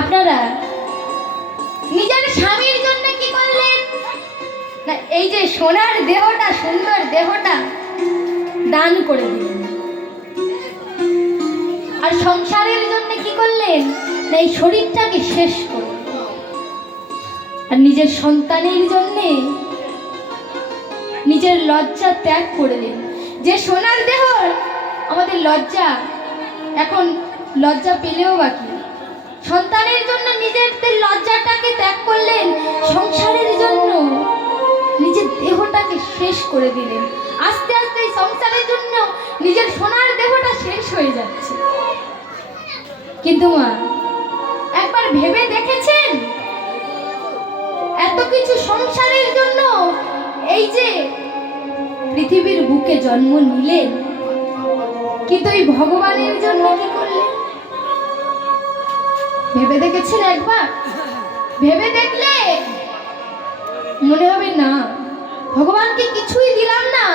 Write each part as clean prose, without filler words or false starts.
আপনারা নিজের স্বামীর জন্য কি করলেন না, এই যে সোনার দেহটা, সুন্দর দেহটা দান করে দিলেন। আর সংসারের জন্য কি করলেন না, এই শরীরটাকে শেষ করলেন। আর নিজের সন্তানের জন্য নিজের লজ্জা ত্যাগ করলেন। যে সোনার দেহ আমাদের লজ্জা, এখন লজ্জা পেলেও বাকি, সন্তানের জন্য নিজের লজ্জাটাকে ত্যাগ করলেন, সংসারের জন্য নিজের দেহটাকে শেষ করে দিলেন। আস্তে আস্তে সংসারের জন্য নিজের সোনার দেহটা শেষ হয়ে যাচ্ছে। কিন্তু মা, একবার ভেবে দেখেছেন এত কিছু সংসারের জন্য এই যে পৃথিবীর বুকে জন্ম নিলেন, কিন্তু এই ভগবানের জন্য কি করলেন ভেবে দেখেছেন? একবার ভেবে দেখলে মনে হবে না, ভগবানকে কিছুই দিলাম না।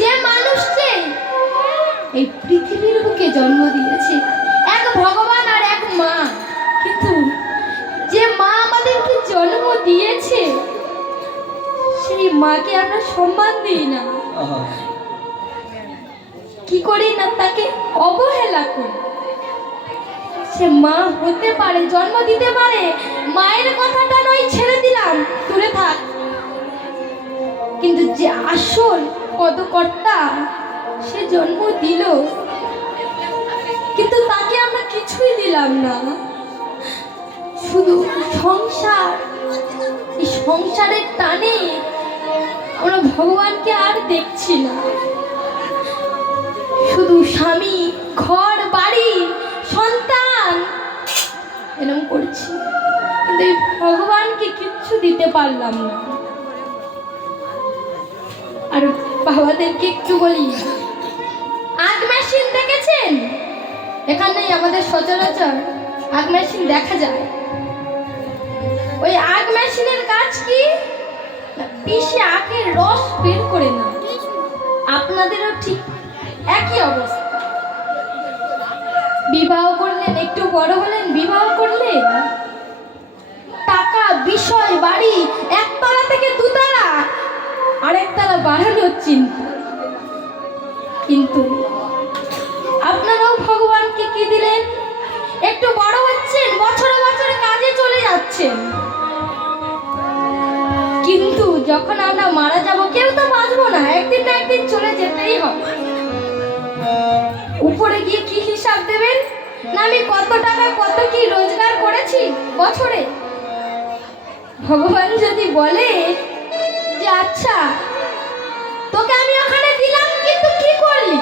যে মানুষকে এই পৃথিবীর বুকে জন্ম দিয়েছে, এক ভগবান আর এক মা, কিন্তু যে মা আমাদেরকে জন্ম দিয়েছে সেই মাকে আমরা সম্মান দিই না, কি করি না, তাকে অবহেলা করি। সে মা হতে পারে, জন্ম দিতে পারে, মায়ের কথাটা নয় ছেড়ে দিলাম, দূরে থাক, কিন্তু যে আসল পদকর্তা সে জন্ম দিল, কিন্তু তাকে আমরা কিছুই দিলাম না। শুধু সংসার, এই সংসারের টানে আমরা ভগবানকে আর দেখছি না। শুধু স্বামী, ঘর বাড়ি, সন্তান এরকম করছি, কিন্তু এই ভগবানকে কিচ্ছু দিতে পারলাম না। আর বাবাদেরকে একটু বলি, আগ মেশিন দেখেছেন? এখানে আমাদের সচরাচর আগ মেশিন দেখা যায়। ওই আগ মেশিনের কাজ কি? পিষে আখের রস বের করে না। আপনাদেরও ঠিক একই অবস্থা। বিবাহ করলেন, একটু বড় হলেন, বিবাহ করলেন, টাকা, বিষয়, বাড়ি, একতলা থেকে দুতলা, আরেকতলা বাড়ানোর চিন্তা। কিন্তু আপনারাও ভগবানকে কি দিলেন? একটু বড় হচ্ছেন, বছরে বছরে কাজে চলে যাচ্ছেন, কিন্তু যখন আমরা মারা যাব, কেউ তো বাঁচবো না, একদিন না একদিন চলে যেতেই হবে। উপরে গিয়ে কি হিসাব দেবেন না আমি কত টাকা কত কি রোজগার করেছি বছরে? ভগবান যদি বলে যে আচ্ছা তোকে আমি ওখানে দিলাম, কিন্তু কি করলি?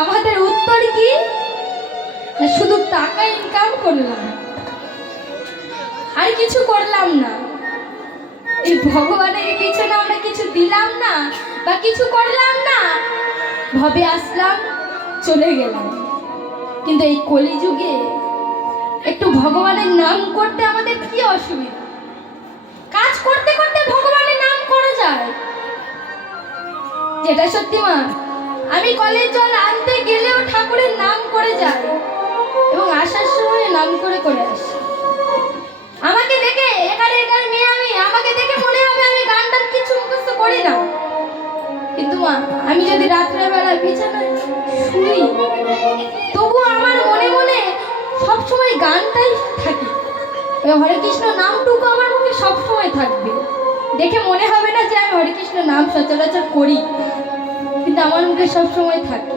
আমাদের উত্তর কি? শুধু টাকা ইনকাম করলাম, আর কিছু করলাম না। এই ভগবানের পিছনে আমরা কিছু দিলাম না বা কিছু করলাম না, ভবে আসলাম, চলে গেলাম। কিন্তু এই কলিযুগে একটু ভগবানের নাম করতে আমাদের কি অসুবিধা? কাজ করতে করতে ভগবানের নাম করা যায়, যেটা সত্যি মা। আমি কলের জল আনতে গেলেও ঠাকুরের নাম করে যাই এবং আসার সময় নাম করে করে আসি। আমাকে দেখে এখানে মেয়ে, আমাকে দেখে মনে হবে আমি গানটা কিছু মুখস্থ করি না, কিন্তু মা আমি যদি রাত্রেবেলা বিছানায় শুই, তবুও আমার মনে মনে সবসময় গানটাই থাকে। হরে কৃষ্ণ নামটুকু আমার মুখে সবসময় থাকবে। দেখে মনে হবে না যে আমি হরে কৃষ্ণ নাম সচরাচর করি, কিন্তু আমার মুখে সবসময় থাকে।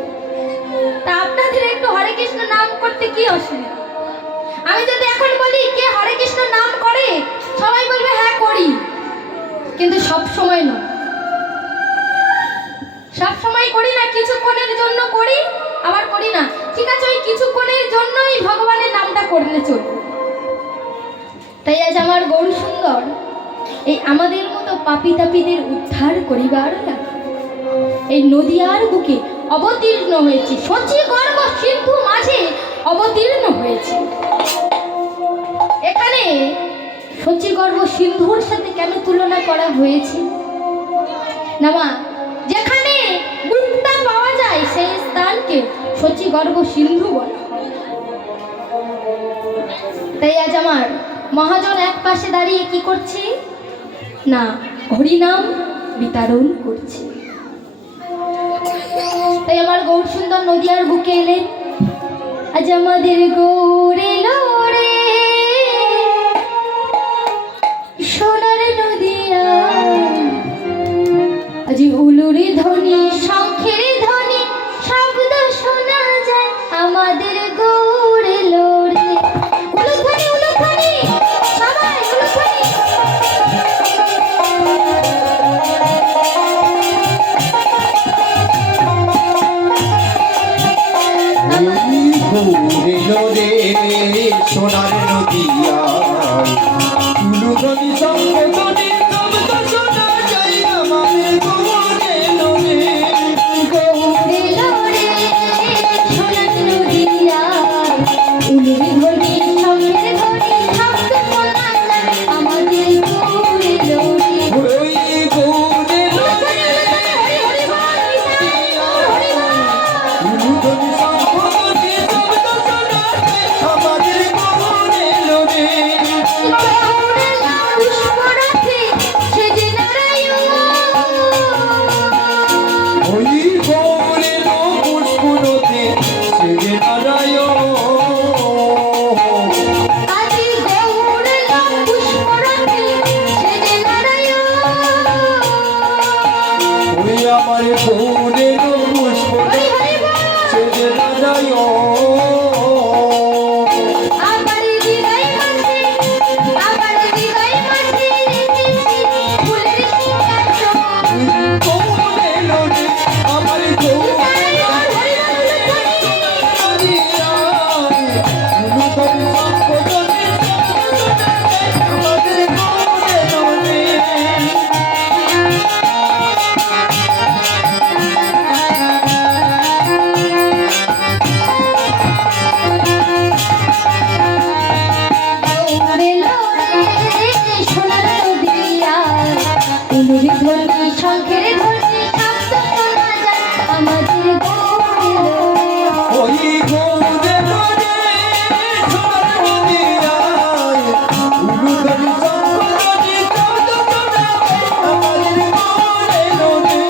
তা আপনাদের একটু হরে কৃষ্ণ নাম করতে কি অসুবিধা? আমি যদি এখন বলি কে হরে কৃষ্ণ নাম করে, সবাই বলবে হ্যাঁ করি, কিন্তু সব সময় নয়। সব সময় করি না, কিছুক্ষণের জন্য করি, আবার করি না। ঠিক আছে, ওই কিছুক্ষণের জন্যই ভগবানের নামটা করলে চলবে। তাই আজ আমার গৌর সুন্দর এই আমাদের মতো পাপী তাপীদের উদ্ধার করিবার এই নদিয়ার বুকে অবতীর্ণ হয়েছে, শচী গর্ভ সিন্ধু মাঝে অবতীর্ণ হয়েছে। এখানে শচী গর্ভ সিন্ধুর সাথে কেন তুলনা করা হয়েছে না মা? যেখানে মুক্তা পাওয়া যায় সেই স্থানকে শচী গর্ভ সিন্ধু বলা হয়। তাই আজ আমার মহাজন এক পাশে দাঁড়িয়ে কি করছে না হরিনাম বিতরণ করছে। তাই আমার গৌর সুন্দর নদিয়ার বুকে এলেন। আজ আমাদের গৌর এলো রে সোনার নদিয়া, আজ উলুরি ধ্বনি শঙ্খের ধ্বনি শব্দ শোনা যায় আমাদের গৌর এলো রে। উলুধ্বনি উলুধ্বনি সবাই উলুধ্বনি। সোনার নদিয়া উলুধ্বনি শঙ্খধ্বনি শব্দ শোনা যায় আমাদের গৌর এলো রে। গৌর এলো রে সোনার নদিয়া, উলুরি ধ্বনি শঙ্খের ধ্বনি শব্দ শোনা যায় আমাদের গৌর এলো রে। ওই গৌর এলো রে উলুধ্বনি শঙ্খধ্বনি শব্দ শোনা যায় আমাদের গৌর এলো রে। ওই গৌর এলো পুষ্পরথে সেজে নারায়ণ। ওই আমার গৌর এলো পুষ্পরথে সেজে নারায়ণ। শঙ্খের ধ্বনি শব্দ শোনা যায় আমাদের গৌর এলো রে। ওই গৌর এলো রে সোনার নদিয়ায় উলুধ্বনি শঙ্খধ্বনি শব্দ শোনা যায় আমাদের গৌর এলো রে।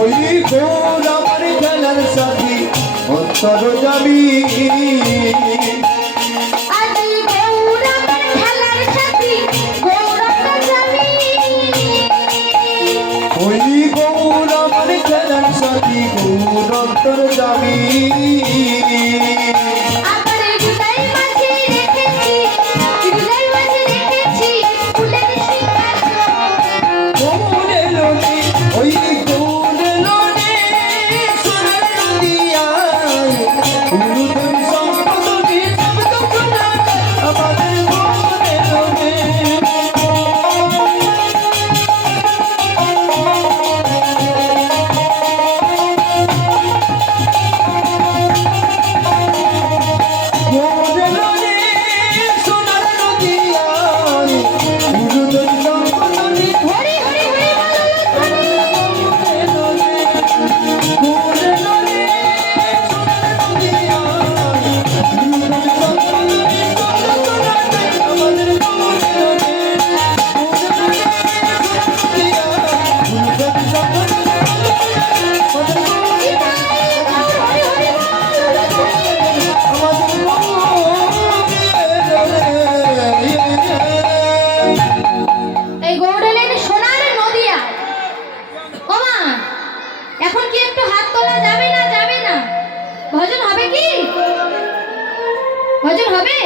ওই গৌর আমার খেলার সাথী অন্তর যাবি। ওই গৌর আমার খেলার সাথী গৌর অন্তর যাবি। গৌর এলো রে ওই গৌর এলো রে সোনার নদিয়ায় উলুধ্বনি শঙ্খধ্বনি শব্দ শোনা যায় আমাদের গৌর এলো রে। গৌর এলো রে সোনার নদিয়ায় উলুধ্বনি শঙ্খধ্বনি হরি হরি হরি বল এলো রে। গৌর এলো রে সোনার নদিয়ায় উলুধ্বনি শঙ্খধ্বনি শব্দ শোনা যায় আমাদের গৌর এলো রে। গৌর এলো রে সোনার নদিয়ায় উলুধ্বনি শঙ্খধ্বনি আমাদের গৌর এই গৌর এলেন সোনার নদিয়া। ওমা এখন কি একটু হাত তোলা যাবে না যাবে না? ভজন হবে কি? ভজন হবে?